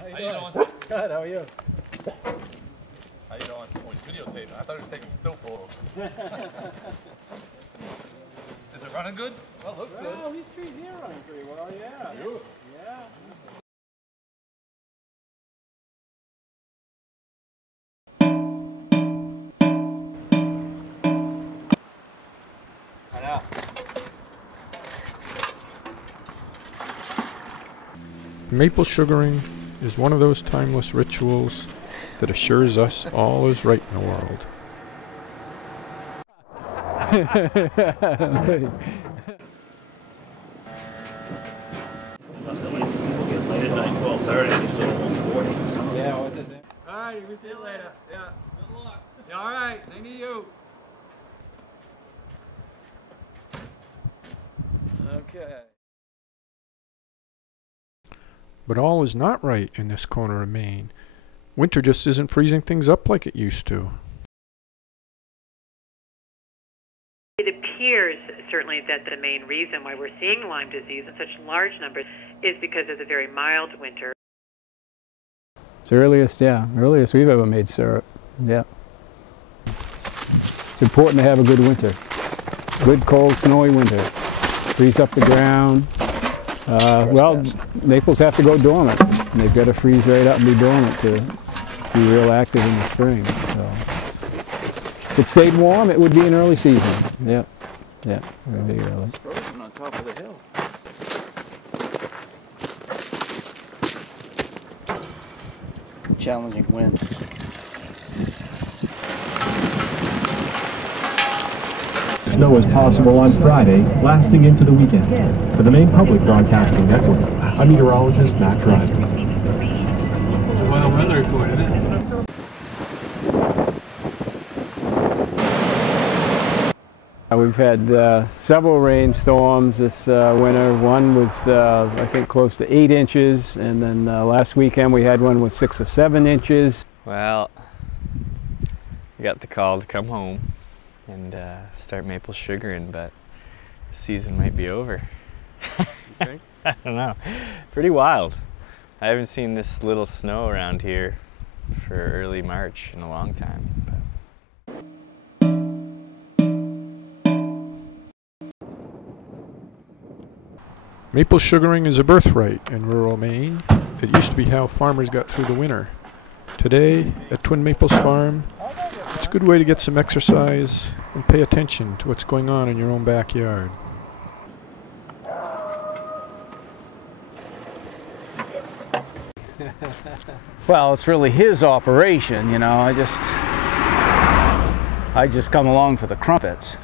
How you doing? Good, how are you? How you doing? Oh, he's videotaping. I thought he was taking still photos. Is it running good? Well, looks good. Well, these trees here are running pretty well, yeah. Beautiful. Yeah. I know. Maple sugaring is one of those timeless rituals that assures us all is right in the world. Late at night, 12:30, it's still almost 40. Yeah, what's it there? All right, we'll see you later. Yeah. Good luck. Yeah, all right, same to you. Okay. But all is not right in this corner of Maine. Winter just isn't freezing things up like it used to. It appears, certainly, that the main reason why we're seeing Lyme disease in such large numbers is because of the very mild winter. It's the earliest we've ever made syrup. Yeah. It's important to have a good winter. Good, cold, snowy winter. Freeze up the ground. Well, maples have to go dormant. They've got to freeze right up and be dormant to be real active in the spring. So, if it stayed warm, it would be an early season. Yeah, yeah, it would be early. It's frozen on top of the hill. Challenging wind. Snow is possible on Friday, lasting into the weekend. For the Maine Public Broadcasting Network, I'm meteorologist Matt Driver. It's a wild weather report, isn't it? We've had several rainstorms this winter. One was, I think, close to 8 inches, and then last weekend we had one with 6 or 7 inches. Well, I got the call to come home and start maple sugaring, but the season might be over. You think? I don't know. Pretty wild. I haven't seen this little snow around here for early March in a long time. But. Maple sugaring is a birthright in rural Maine. It used to be how farmers got through the winter. Today, at Twin Maples Farm, it's a good way to get some exercise and pay attention to what's going on in your own backyard. Well, it's really his operation, you know. I just come along for the crumpets.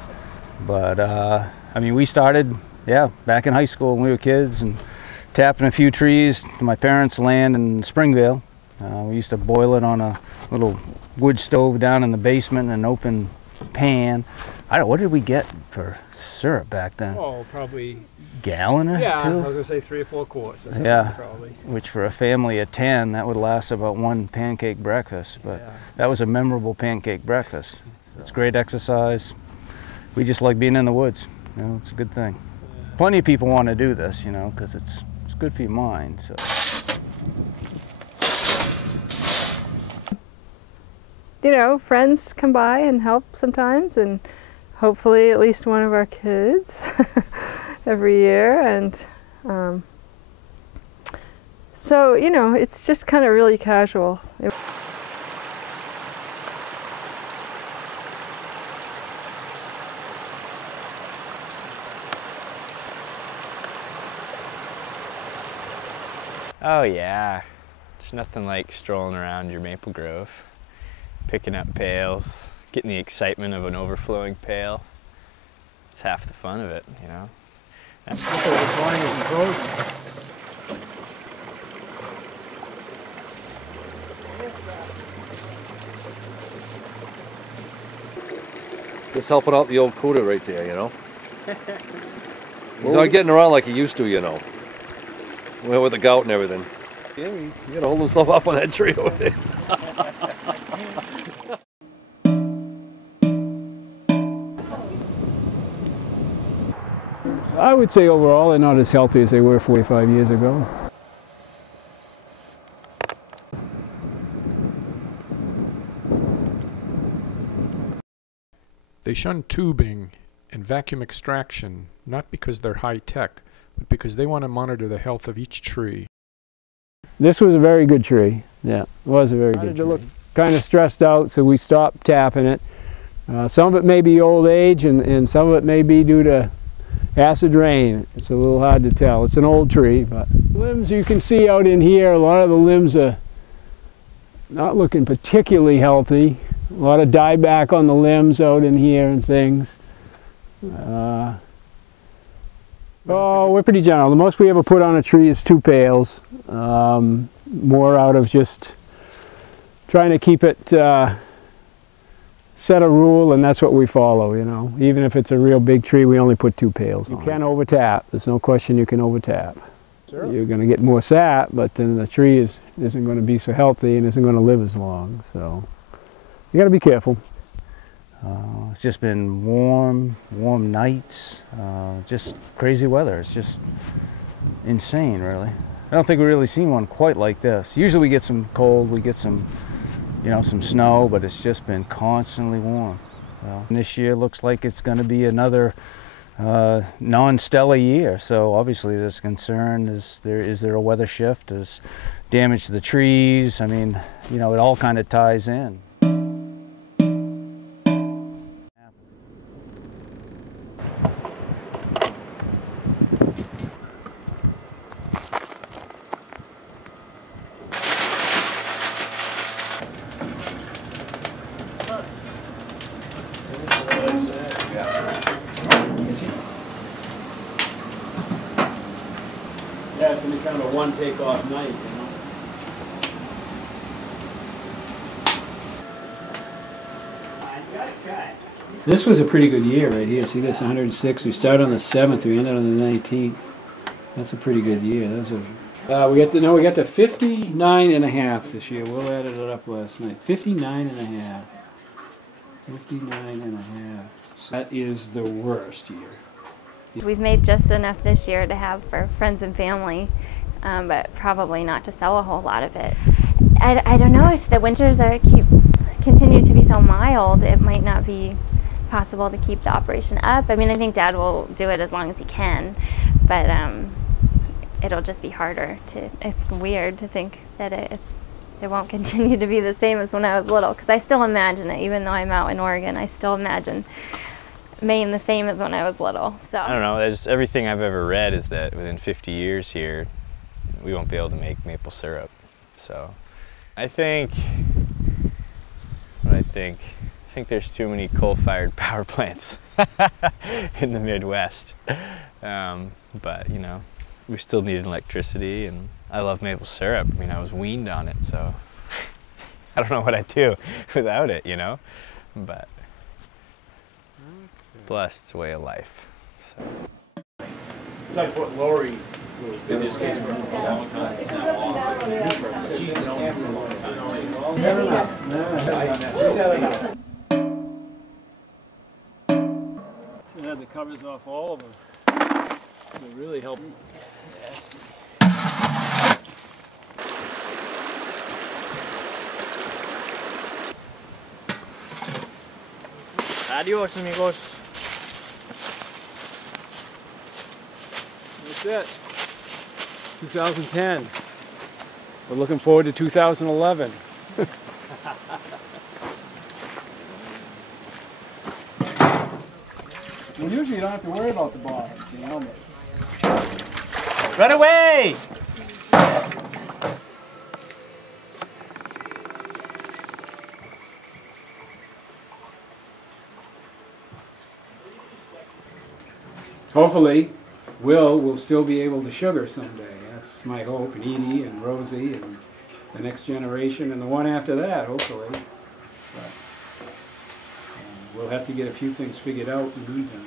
But I mean, we started, back in high school when we were kids, and tapping a few trees to my parents' land in Springvale. We used to boil it on a little wood stove down in the basement in an open pan. I don't know, what did we get for syrup back then? Oh, probably. Gallon or two? Yeah, I was going to say 3 or 4 quarts or something, probably. Which for a family of 10, that would last about 1 pancake breakfast. But that was a memorable pancake breakfast. It's great exercise. We just like being in the woods. You know, it's a good thing. Plenty of people want to do this, you know, because it's good for your mind. So. You know, friends come by and help sometimes, and hopefully at least one of our kids every year. And so, you know, it's just kind of really casual. Oh yeah, there's nothing like strolling around your maple grove, picking up pails, getting the excitement of an overflowing pail. It's half the fun of it, you know. Just helping out the old cooter right there, you know. He's not getting around like he used to, you know. Well, with the gout and everything. Yeah, he gotta hold himself up on that tree over there. I would say overall they're not as healthy as they were 45 years ago. They shun tubing and vacuum extraction, not because they're high-tech, but because they want to monitor the health of each tree. This was a very good tree. Yeah, it was a very good tree. Started to look kind of stressed out, so we stopped tapping it. Some of it may be old age, and some of it may be due to acid rain. It's a little hard to tell. It's an old tree, but limbs you can see out in here, a lot of the limbs are not looking particularly healthy. A lot of dieback on the limbs out in here and things. Oh, we're pretty general. The most we ever put on a tree is 2 pails. More out of just trying to keep it, set a rule, and that's what we follow, you know. Even if it's a real big tree, we only put 2 pails on. You can overtap. There's no question you can overtap. Sure. You're going to get more sap, but then the tree isn't going to be so healthy and isn't going to live as long. So you got to be careful. It's just been warm nights, just crazy weather. It's just insane, really. I don't think we've really seen one quite like this. Usually we get some cold, we get some, you know, some snow, but it's just been constantly warm. And this year looks like it's going to be another non-stellar year. So obviously there's concern, is there a weather shift, is damage to the trees? I mean, you know, it all kind of ties in. Yeah, it's going to be kind of a one take-off night, you know. This was a pretty good year right here. See this, 106. We started on the 7th. We ended on the 19th. That's a pretty good year. That's a. We got to 59.5 this year. Will added it up last night. 59.5. 59.5. So that is the worst year. We've made just enough this year to have for friends and family, but probably not to sell a whole lot of it. I don't know if the winters continue to be so mild, it might not be possible to keep the operation up. I mean, I think Dad will do it as long as he can, but it'll just be harder to. It's weird to think that it won't continue to be the same as when I was little, because I still imagine it, even though I'm out in Oregon. I still imagine Maine the same as when I was little. So I don't know, there's everything I've ever read is that within 50 years here we won't be able to make maple syrup. So I think there's too many coal-fired power plants in the Midwest. But you know, we still need electricity, and I love maple syrup. I mean, I was weaned on it, so I don't know what I'd do without it, you know, but plus, it's a way of life. So. It's like what Lori was in this case for a long time. It's not long, but she's known for a long time. I had the covers off all of them. It really helped. Adios, amigos. That's it. 2010. We're looking forward to 2011. Well, usually you don't have to worry about the bottom, you know. Run away! Hopefully, will still be able to sugar someday. That's my hope, and Edie and Rosie and the next generation and the one after that, hopefully. But we'll have to get a few things figured out in the meantime.